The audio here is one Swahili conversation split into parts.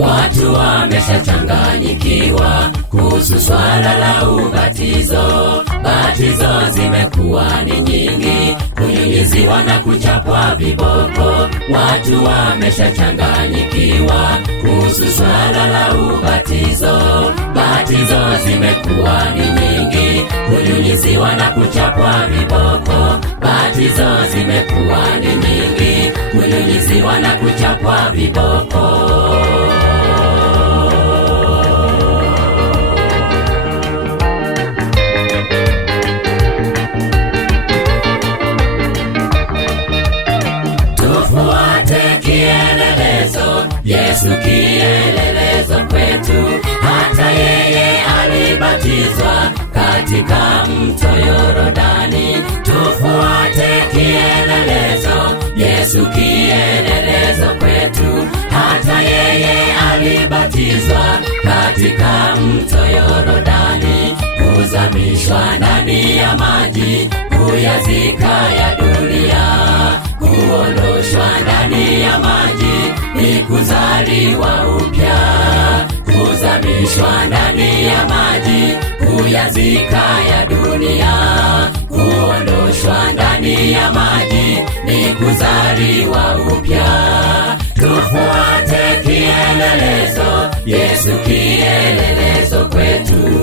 Watu wameshachanganyikiwa kuhusu swala la ubatizo. Batizo zimekuwa ni nyingi, kunyunyiziwa na kuchapwa viboko. Watu wameshachanganyikiwa kuhusu swala la ubatizo. Batizo zimekuwa ni nyingi, kunyunyiziwa na kuchapwa viboko. Batizo zimekuwa ni nyingi, kunyunyiziwa na kuchapwa viboko. Yesu kielelezo kwetu, hata yeye alibatizwa katika mto Yordani. Tufuate kielelezo, Yesu kielelezo kwetu, hata yeye alibatizwa katika mto Yordani. Kuzamishwa ndani ya maji, kuyazika ya dunia, kuondoshwa ndani ya maji ni kuzaliwa upya. Kuzamishwa ndani ya maji, kuyazika ya dunia, kuondoshwa ndani ya maji ni kuzaliwa upya. Tufuate kielelezo, Yesu kielelezo kwetu.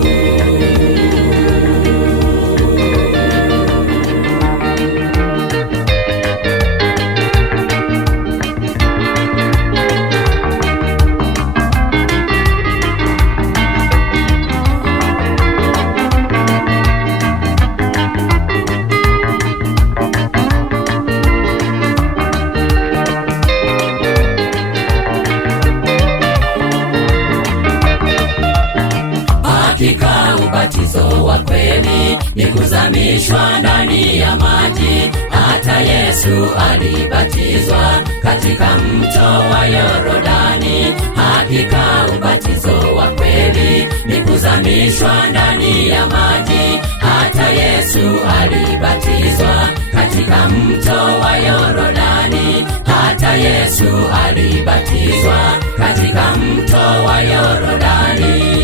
Hakika ubatizo wa kweli ni kuzamishwa ndani ya maji. Hata Yesu alibatizwa katika mto wa Yordani. Hakika ubatizo wa kweli ni kuzamishwa ndani ya maji. Hata Yesu alibatizwa katika mto wa Yordani. Hata Yesu alibatizwa katika mto wa Yordani.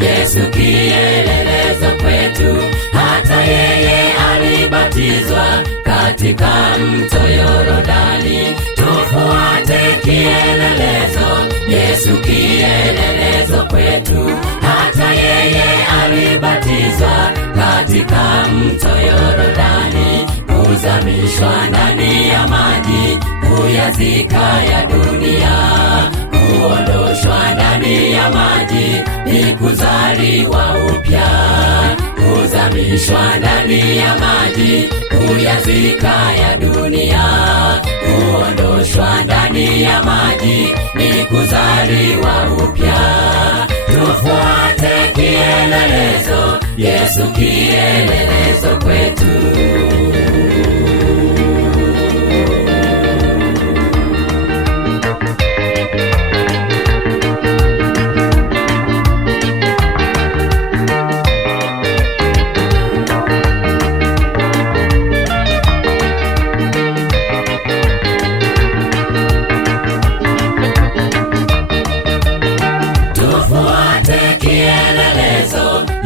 Yesu kielelezo kwetu, hata yeye alibatizwa katika mto Yordani. Tufuate kielelezo, Yesu kielelezo kwetu, hata yeye alibatizwa katika mto Yordani. Kuzamishwa ndani ya maji, kuyazika ya dunia, kuondoshwa ndani ya maji ni kuzaliwa upya. Kuzamishwa ndani ya maji, kuyazika ya dunia, kuondoshwa ndani ya maji ni kuzaliwa upya. Tufuate kielelezo, Yesu kielelezo kwetu.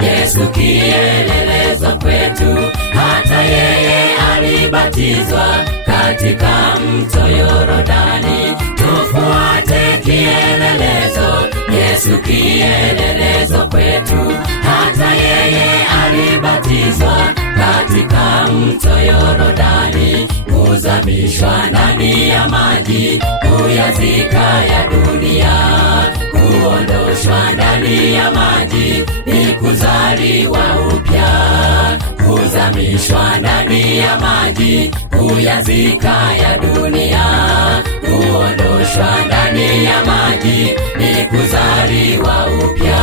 Yesu kielelezo kwetu, hata yeye alibatizwa katika mto Yordani. Tufuate kielelezo, Yesu kielelezo kwetu, hata yeye alibatizwa katika mto Yordani. Kuzamishwa ndani ya maji, kuyazika ya dunia, kuondoshwa ndani ya maji ni kuzaliwa upya. kuzamishwa ndani ya maji, kuyazika ya dunia. Kuondoshwa ndani ya maji ni kuzaliwa upya.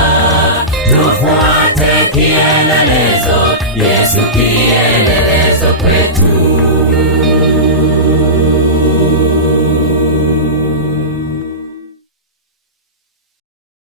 Tufuate kielelezo, Yesu kielelezo kwetu.